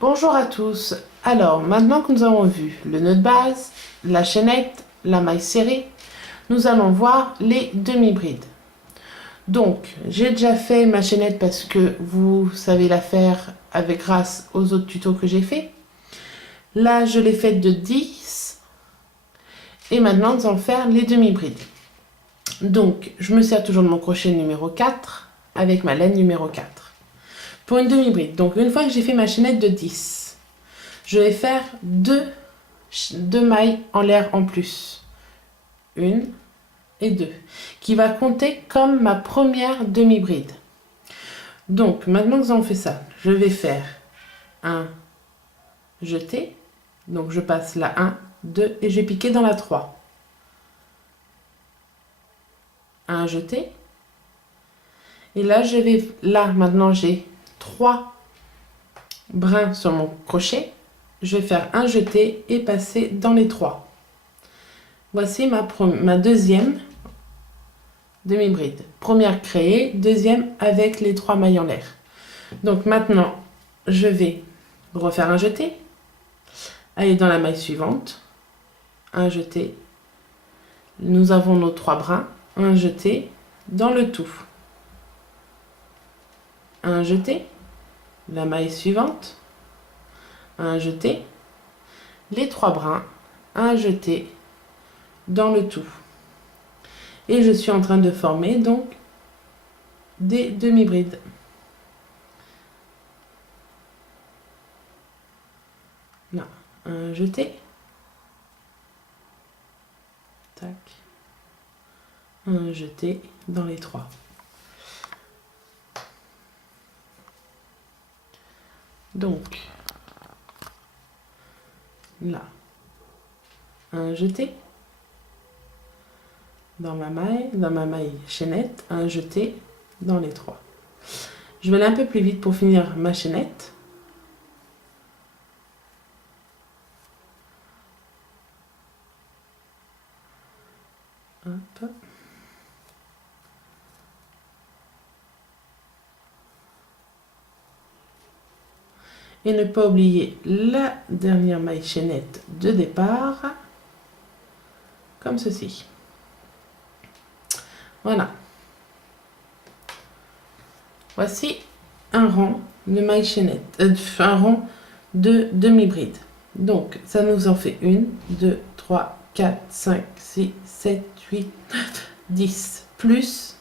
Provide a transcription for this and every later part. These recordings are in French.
Bonjour à tous. Alors, maintenant que nous avons vu le nœud de base, la chaînette, la maille serrée, nous allons voir les demi-brides. Donc, j'ai déjà fait ma chaînette parce que vous savez la faire avec grâce aux autres tutos que j'ai fait. Là, je l'ai faite de 10. Et maintenant, nous allons faire les demi-brides. Donc, je me sers toujours de mon crochet numéro 4 avec ma laine numéro 4. Pour une demi-bride, donc une fois que j'ai fait ma chaînette de 10, je vais faire deux mailles en l'air en plus. Une et deux. Qui va compter comme ma première demi-bride. Donc, maintenant que nous avons fait ça, je vais faire un jeté. Donc, je passe la 1, 2 et je vais piquer dans la 3. Un jeté. Et là, maintenant, j'ai 3 brins sur mon crochet. Je vais faire un jeté et passer dans les 3. Voici ma deuxième demi-bride. Première créée, deuxième avec les 3 mailles en l'air. Donc maintenant, je vais refaire un jeté, aller dans la maille suivante, un jeté. Nous avons nos 3 brins, un jeté dans le tout. Un jeté, la maille suivante, un jeté, les 3 brins, un jeté dans le tout. Et je suis en train de former donc des demi-brides. Là, un jeté, tac, un jeté dans les 3. Donc, là, un jeté dans ma maille chaînette, un jeté dans les 3. Je vais aller un peu plus vite pour finir ma chaînette. Hop. Et ne pas oublier la dernière maille chaînette de départ, comme ceci. Voilà. Voici un rang de maille chaînette, un rang de demi-bride. Donc, ça nous en fait 1, 2, 3, 4, 5, 6, 7, 8, 9, 10, plus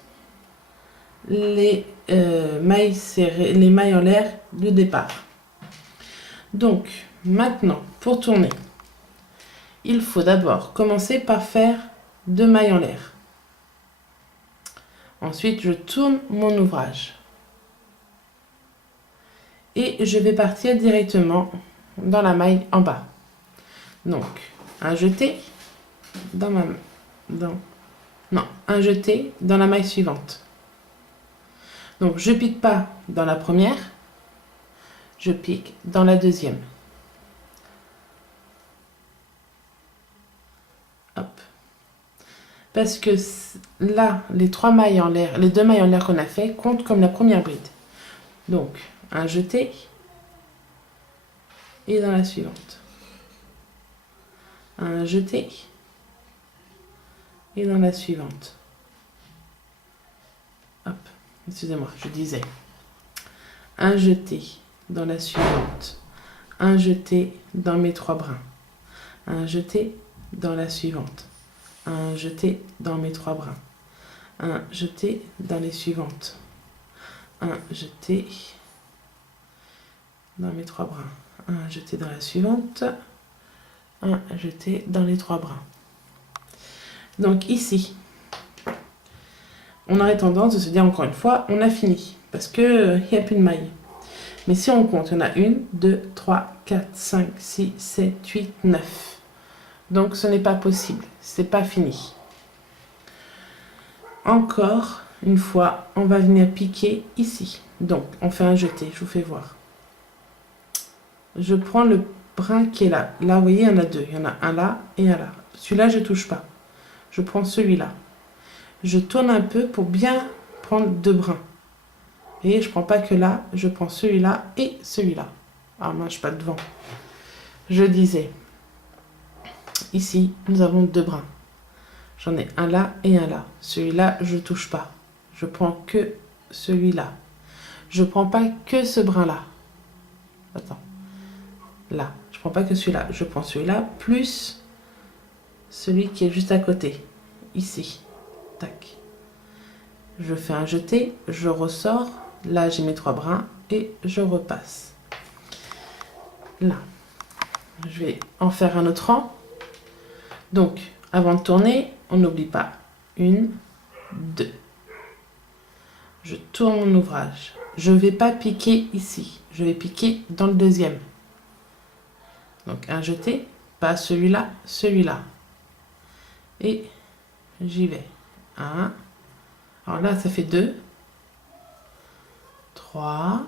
les mailles serrées, les mailles en l'air de départ. Donc, maintenant, pour tourner, il faut d'abord commencer par faire 2 mailles en l'air. Ensuite, je tourne mon ouvrage. Et je vais partir directement dans la maille en bas. Donc, un jeté un jeté dans la maille suivante. Donc, je pique pas dans la première, je pique dans la deuxième. Hop. Parce que là, les 3 mailles en l'air, les 2 mailles en l'air qu'on a fait comptent comme la première bride. Donc, un jeté et dans la suivante. Un jeté et dans la suivante. Hop, excusez-moi, je disais. Un jeté dans la suivante. Un jeté dans mes 3 brins. Un jeté dans la suivante. Un jeté dans mes 3 brins. Un jeté dans les suivantes. Un jeté dans mes 3 brins. Un jeté dans la suivante. Un jeté dans les 3 brins. Donc ici, on aurait tendance de se dire encore une fois, on a fini. Parce qu'il n'y a plus de mailles. Mais si on compte, il y en a 1, 2, 3, 4, 5, 6, 7, 8, 9. Donc ce n'est pas possible. C'est pas fini. Encore une fois, on va venir piquer ici. Donc, on fait un jeté, je vous fais voir. Je prends le brin qui est là. Là, vous voyez, il y en a 2. Il y en a un là et un là. Celui-là, je ne touche pas. Je prends celui-là. Je tourne un peu pour bien prendre 2 brins. Et je ne prends pas que là, je prends celui-là et celui-là. Ah, moi, je suis pas devant. Je disais, ici, nous avons 2 brins. J'en ai un là et un là. Celui-là, je touche pas. Je prends que celui-là. Je prends pas que ce brin-là. Attends. Là. Je prends pas que celui-là. Je prends celui-là plus celui qui est juste à côté. Ici. Tac. Je fais un jeté. Je ressors. Là, j'ai mes 3 brins et je repasse. Là. Je vais en faire un autre rang. Donc, avant de tourner, on n'oublie pas. 1, 2. Je tourne mon ouvrage. Je ne vais pas piquer ici. Je vais piquer dans le deuxième. Donc, un jeté, pas celui-là, celui-là. Et j'y vais. 1. Alors là, ça fait 2. 3.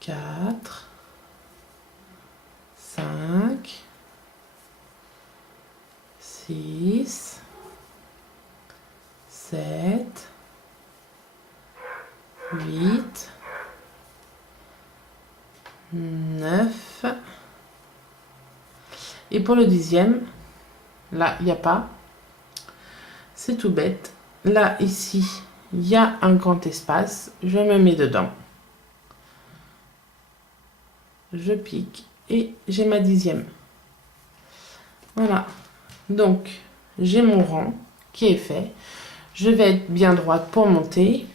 4. 5. 6. 7. 8. 9. Et pour le 10e, là, il n'y a pas. C'est tout bête. Là, ici, il y a un grand espace. Je me mets dedans. Je pique et j'ai ma 10e. Voilà. Donc, j'ai mon rang qui est fait. Je vais être bien droite pour monter.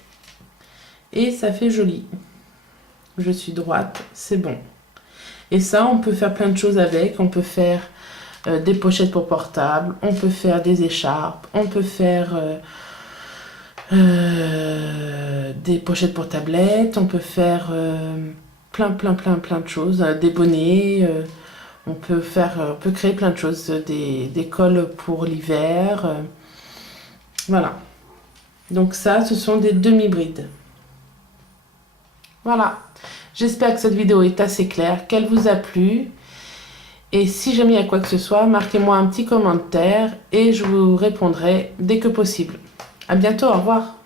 Et ça fait joli. Je suis droite, c'est bon. Et ça, on peut faire plein de choses avec. On peut faire des pochettes pour portable. On peut faire des écharpes. On peut faire des pochettes pour tablette. On peut faire plein de choses. Des bonnets. On peut créer plein de choses. Des cols pour l'hiver. Voilà. Donc ça, ce sont des demi-brides. Voilà. J'espère que cette vidéo est assez claire, qu'elle vous a plu. Et si jamais il y a quoi que ce soit, marquez-moi un petit commentaire et je vous répondrai dès que possible. À bientôt, au revoir.